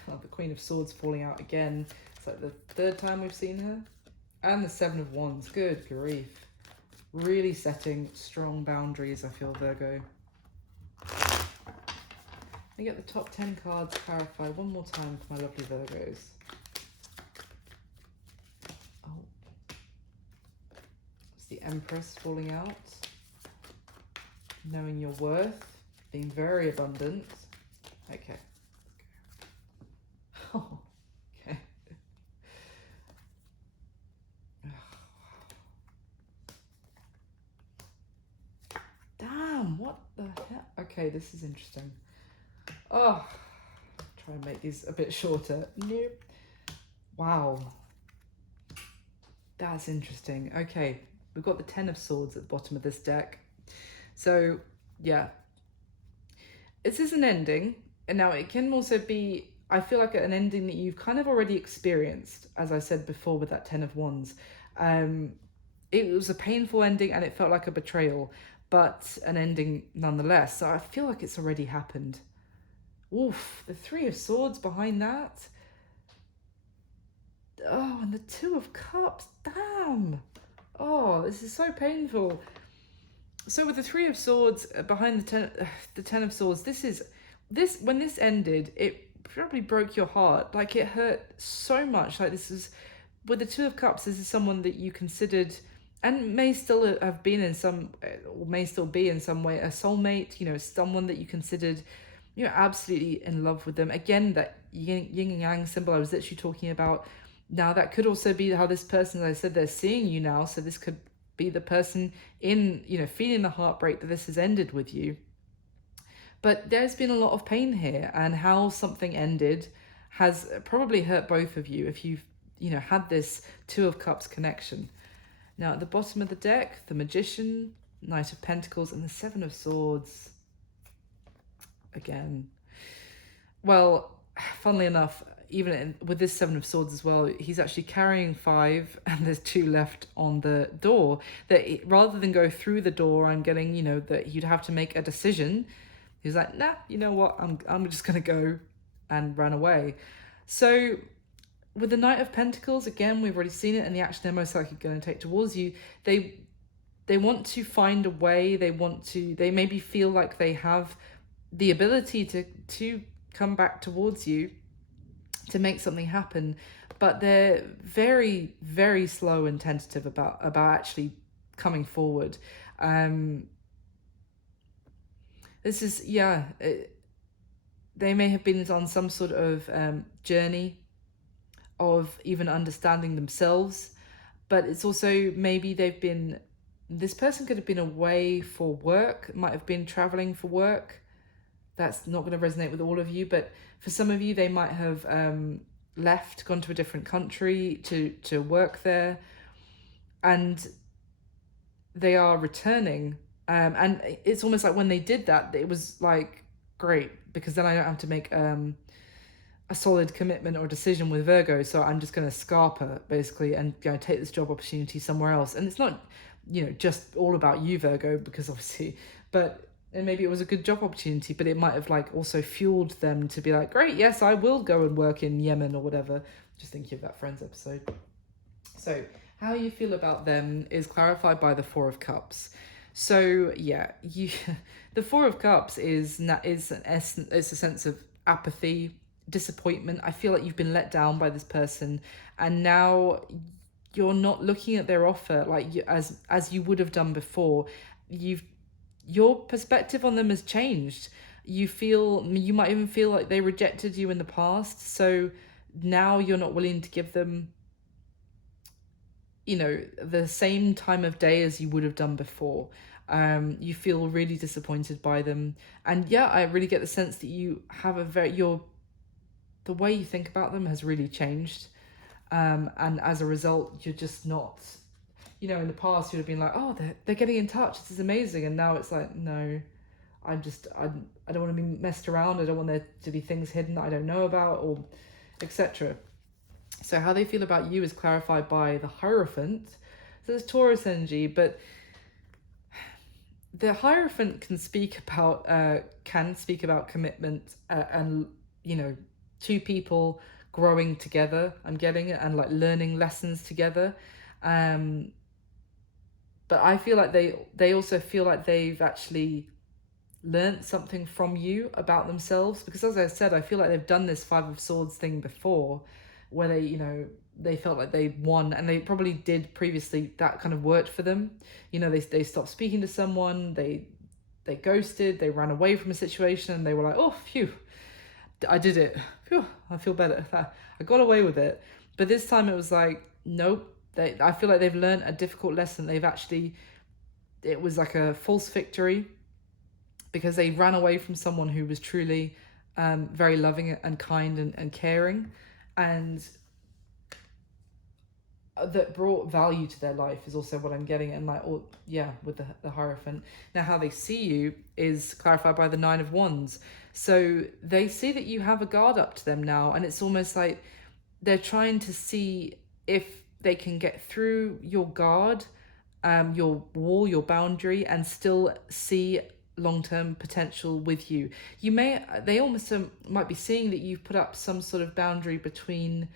the Queen of Swords falling out again. It's like the 3rd time we've seen her. And the 7 of Wands. Good grief. Really setting strong boundaries, I feel, Virgo. I get the top 10 cards clarified one more time for my lovely Virgos. Oh. It's the Empress falling out. Knowing your worth. Being very abundant. Okay. Oh, okay. Damn, what the hell? Okay, this is interesting. Oh, try and make these a bit shorter. Nope. Wow. That's interesting. Okay. We've got the Ten of Swords at the bottom of this deck. So, yeah. This is an ending. And now it can also be, I feel like an ending that you've kind of already experienced, as I said before with that Ten of Wands. It was a painful ending and it felt like a betrayal, but an ending nonetheless. So I feel like it's already happened. Oof, the Three of Swords behind that. Oh, and the Two of Cups. Damn. Oh, this is so painful. So with the Three of Swords behind the Ten of Swords, when this ended, it probably broke your heart. Like, it hurt so much. Like, this is, with the Two of Cups, this is someone that you considered and may still have been in some, or may still be in some way, a soulmate, you know, someone that you considered, you know, absolutely in love with them. Again, that yin and yang symbol I was literally talking about. Now, that could also be how this person, as I said, they're seeing you now. So this could be the person in, you know, feeling the heartbreak that this has ended with you. But there's been a lot of pain here, and how something ended has probably hurt both of you if you've, you know, had this Two of Cups connection. Now, at the bottom of the deck, the Magician, Knight of Pentacles, and the Seven of Swords. Again. Well, funnily enough, even with this Seven of Swords as well, he's actually carrying 5 and there's 2 left on the door. Rather than go through the door, I'm getting, you know, that you'd have to make a decision. He's like, nah, you know what, I'm just going to go and run away. So with the Knight of Pentacles, again, we've already seen it in the action they're most likely going to take towards you. They want to find a way. They maybe feel like they have the ability to come back towards you, to make something happen, but they're very, very slow and tentative about actually coming forward. This is, yeah, they may have been on some sort of journey of even understanding themselves, but it's also maybe this person could have been away for work, might have been traveling for work. That's not going to resonate with all of you, but for some of you, they might have left, gone to a different country to work there, and they are returning. And it's almost like when they did that, it was like, great, because then I don't have to make a solid commitment or decision with Virgo, so I'm just going to scarper, basically, and, you know, take this job opportunity somewhere else. And it's not, you know, just all about you, Virgo, because obviously, and maybe it was a good job opportunity, but it might have like also fueled them to be like, great, yes, I will go and work in Yemen or whatever. Just thinking of that Friends episode. So how you feel about them is clarified by the Four of Cups. So yeah, the Four of Cups is a sense of apathy, disappointment. I feel like you've been let down by this person, and now you're not looking at their offer like as you would have done before. Your perspective on them has changed. You might even feel like they rejected you in the past, so now you're not willing to give them, you know, the same time of day as you would have done before. You feel really disappointed by them, and yeah, I really get the sense that you have the way you think about them has really changed, and as a result, you're just not, you know, in the past you'd have been like, oh, they're getting in touch, this is amazing, and now it's like, no, I don't want to be messed around, I don't want there to be things hidden that I don't know about, or etc. So how they feel about you is clarified by the Hierophant. So there's Taurus energy, but the Hierophant can speak about commitment, and, you know, two people growing together, I'm getting it, and like learning lessons together. But I feel like they also feel like they've actually learned something from you about themselves, because as I said, I feel like they've done this Five of Swords thing before, where they, you know, they felt like they won, and they probably did previously, that kind of worked for them. You know, they stopped speaking to someone, they ghosted, they ran away from a situation, and they were like, oh, phew, I did it. Phew, I feel better. I got away with it. But this time it was like, nope. I feel like they've learned a difficult lesson. It was like a false victory, because they ran away from someone who was truly very loving and kind and caring. And that brought value to their life is also what I'm getting. And like, oh yeah, with the Hierophant. Now how they see you is clarified by the Nine of Wands. So they see that you have a guard up to them now, and it's almost like they're trying to see if they can get through your guard, your wall, your boundary, and still see long-term potential with you. They almost might be seeing that you've put up some sort of boundary between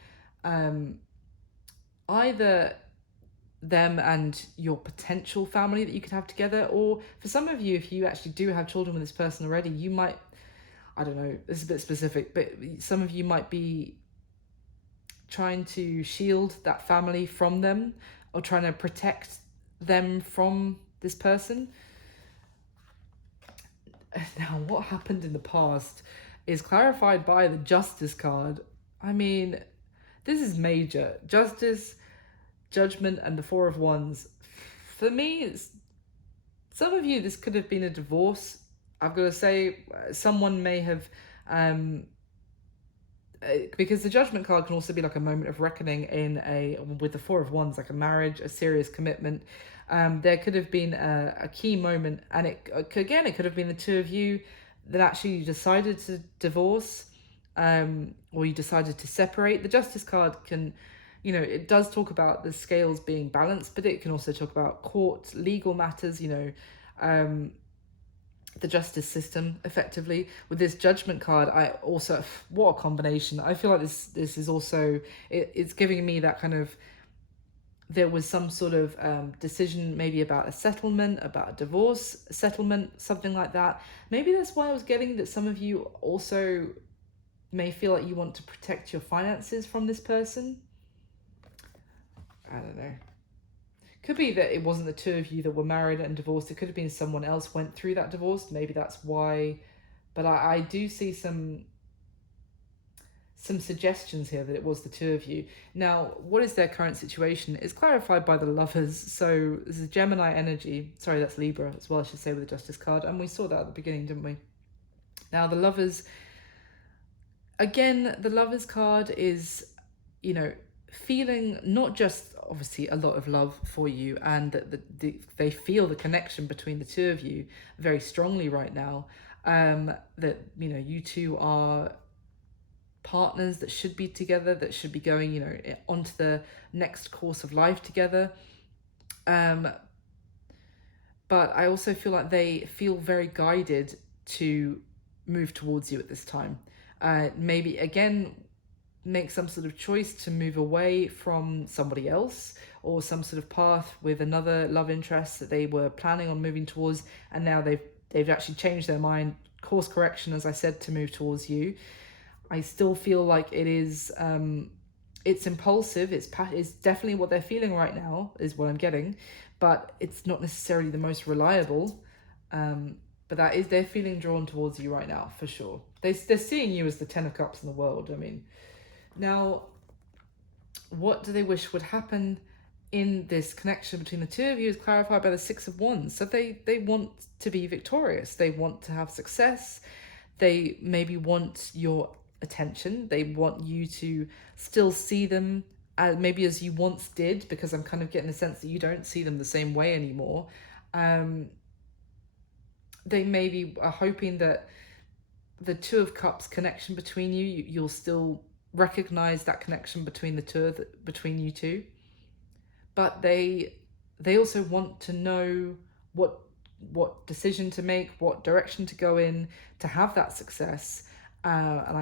either them and your potential family that you could have together, or for some of you, if you actually do have children with this person already, you might, I don't know, this is a bit specific, but some of you might be trying to shield that family from them, or trying to protect them from this person. Now, what happened in the past is clarified by the Justice card. I mean, this is major. Justice, Judgment, and the Four of Wands. For me, it's some of you, this could have been a divorce. I've got to say, someone may have, because the Judgment card can also be like a moment of reckoning with the Four of Wands, like a marriage, a serious commitment. There could have been a key moment, and it could have been the two of you that actually decided to divorce, or you decided to separate. The Justice card can, it does talk about the scales being balanced, but it can also talk about court, legal matters, the justice system, effectively. With this Judgment card, what a combination. I feel like this is also, it's giving me that kind of, there was some sort of decision, maybe about a settlement, about a divorce settlement, something like that. Maybe that's why I was getting that some of you also may feel like you want to protect your finances from this person. I don't know. Could be that it wasn't the two of you that were married and divorced. It could have been someone else went through that divorce. Maybe that's why. But I do see some suggestions here that it was the two of you. Now, what is their current situation? It's clarified by the Lovers. So this is Gemini energy. Sorry, that's Libra as well, I should say, with the Justice card. And we saw that at the beginning, didn't we? Now, the Lovers, again, the Lovers card is, feeling not just obviously a lot of love for you, and that they feel the connection between the two of you very strongly right now. That, you two are partners that should be together, that should be going, onto the next course of life together. But I also feel like they feel very guided to move towards you at this time. Maybe, again, make some sort of choice to move away from somebody else, or some sort of path with another love interest that they were planning on moving towards, and now they've actually changed their mind, course correction, as I said, to move towards you. I still feel like it is, it's impulsive. It's definitely what they're feeling right now, is what I'm getting, but it's not necessarily the most reliable. But they're feeling drawn towards you right now, for sure. They're seeing you as the Ten of Cups in the world. I mean, now, what do they wish would happen in this connection between the two of you is clarified by the Six of Wands. So they want to be victorious. They want to have success. They maybe want your attention. They want you to still see them maybe as you once did, because I'm kind of getting the sense that you don't see them the same way anymore. They maybe are hoping that the Two of Cups connection between you'll still recognize that connection between between you two. But they also want to know what decision to make, what direction to go in to have that success. And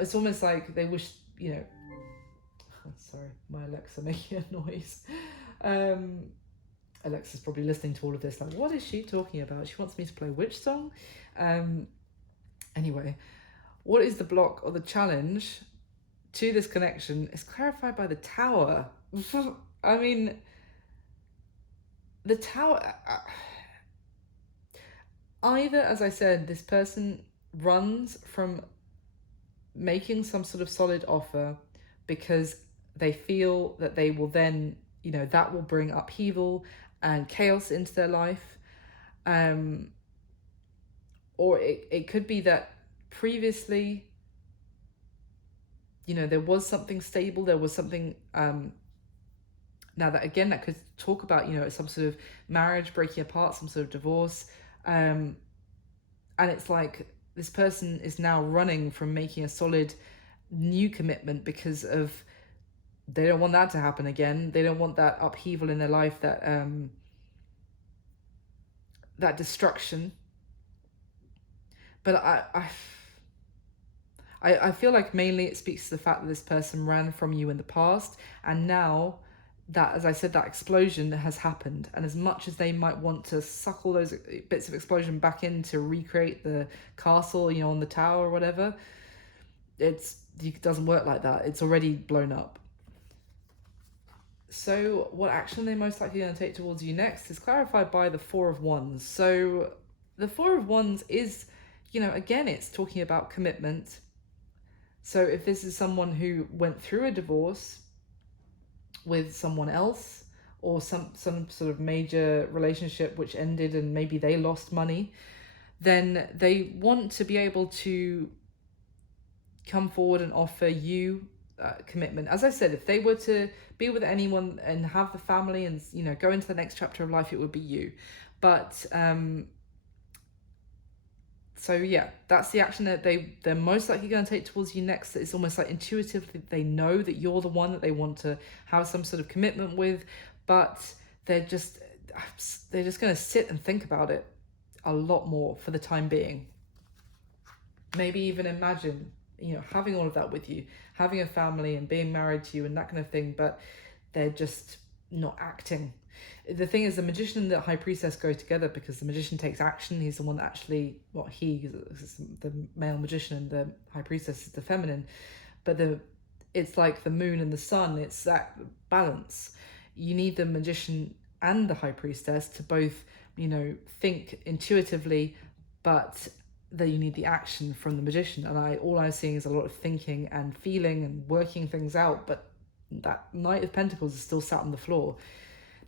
it's almost like they wish, sorry, my Alexa making a noise. Alexa's probably listening to all of this like, what is she talking about? She wants me to play which song? Anyway, what is the block or the challenge to this connection is clarified by the Tower. I mean, the Tower, either, as I said, this person runs from making some sort of solid offer because they feel that they will then, that will bring upheaval and chaos into their life. Or it could be that previously, there was something stable, there was something Now that, again, that could talk about, you know, some sort of marriage breaking apart, some sort of divorce. And it's like this person is now running from making a solid new commitment because of, they don't want that to happen again. They don't want that upheaval in their life, that that destruction. But I feel like mainly it speaks to the fact that this person ran from you in the past, and now that, as I said, that explosion has happened. And as much as they might want to suck all those bits of explosion back in to recreate the castle, you know, on the tower or whatever, it doesn't work like that. It's already blown up. So what action they're most likely going to take towards you next is clarified by the Four of Wands. So the Four of Wands is, you know, again, it's talking about commitment. So if this is someone who went through a divorce with someone else, or some sort of major relationship which ended and maybe they lost money, then they want to be able to come forward and offer you commitment. As I said, if they were to be with anyone and have the family and, you know, go into the next chapter of life, it would be you. But so yeah, that's the action that they're most likely going to take towards you next. It's almost like intuitively they know that you're the one that they want to have some sort of commitment with, but they're just going to sit and think about it a lot more for the time being. Maybe even imagine, you know, having all of that with you, having a family and being married to you and that kind of thing, but they're just not acting. The thing is, the Magician and the High Priestess go together because the Magician takes action. He's the one that actually, well, he is the male Magician and the High Priestess is the feminine. But it's like the moon and the sun. It's that balance. You need the Magician and the High Priestess to both, you know, think intuitively, but that you need the action from the Magician. And all I'm seeing is a lot of thinking and feeling and working things out, but that Knight of Pentacles is still sat on the floor.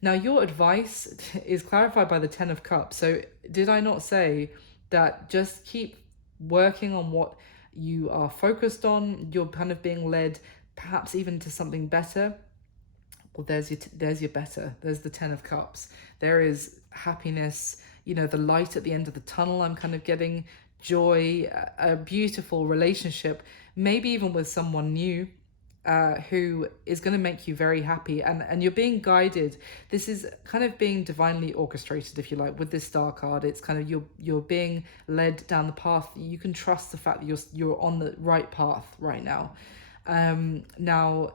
Now, your advice is clarified by the Ten of Cups. So did I not say that just keep working on what you are focused on? You're kind of being led perhaps even to something better. Well, there's your better. There's the Ten of Cups. There is happiness, you know, the light at the end of the tunnel. I'm kind of getting joy, a beautiful relationship, maybe even with someone new. Who is going to make you very happy, and you're being guided. This is kind of being divinely orchestrated, if you like, with this star card. It's kind of you're being led down the path. You can trust the fact that you're on the right path right now. Now,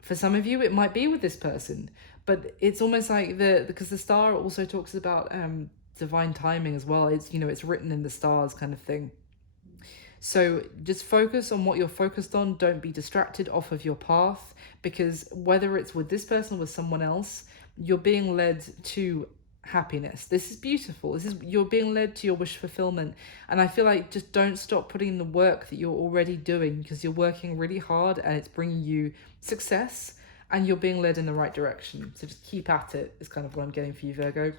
for some of you, it might be with this person, but it's almost like because the star also talks about divine timing as well. It's, you know, it's written in the stars kind of thing. So just focus on what you're focused on. Don't be distracted off of your path, because whether it's with this person or with someone else, you're being led to happiness. This is beautiful. You're being led to your wish fulfillment. And I feel like just don't stop putting in the work that you're already doing, because you're working really hard and it's bringing you success and you're being led in the right direction. So just keep at it is kind of what I'm getting for you, Virgo.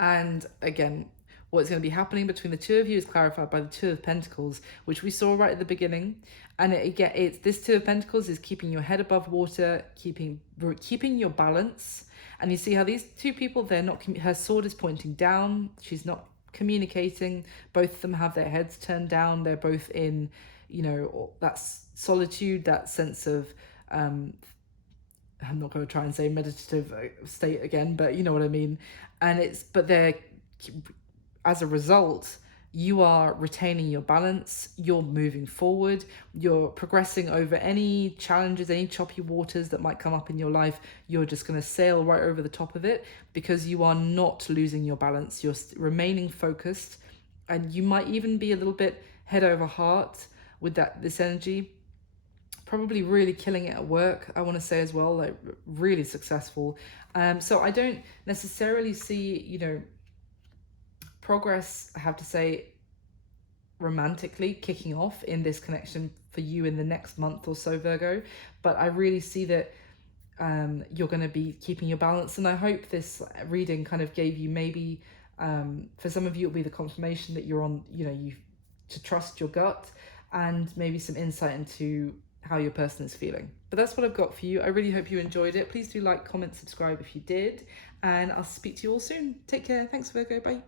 And again, what's going to be happening between the two of you is clarified by the Two of Pentacles, which we saw right at the beginning. And it's this Two of Pentacles is keeping your head above water, keeping your balance. And you see how these two people, they're not, her sword is pointing down. She's not communicating. Both of them have their heads turned down. They're both in, you know, that solitude, that sense of, I'm not going to try and say meditative state again, but you know what I mean. But they're, as a result, you are retaining your balance, you're moving forward, you're progressing over any challenges, any choppy waters that might come up in your life. You're just going to sail right over the top of it, because you are not losing your balance. You're remaining focused, and you might even be a little bit head over heart with this energy. Probably really killing it at work, I want to say as well, like really successful. So I don't necessarily see, you know, progress, I have to say, romantically kicking off in this connection for you in the next month or so, Virgo. But I really see that you're going to be keeping your balance. And I hope this reading kind of gave you, maybe for some of you, it'll be the confirmation that you're on, you know, to trust your gut, and maybe some insight into how your person is feeling. But that's what I've got for you. I really hope you enjoyed it. Please do like, comment, subscribe if you did, and I'll speak to you all soon. Take care. Thanks, Virgo. Bye.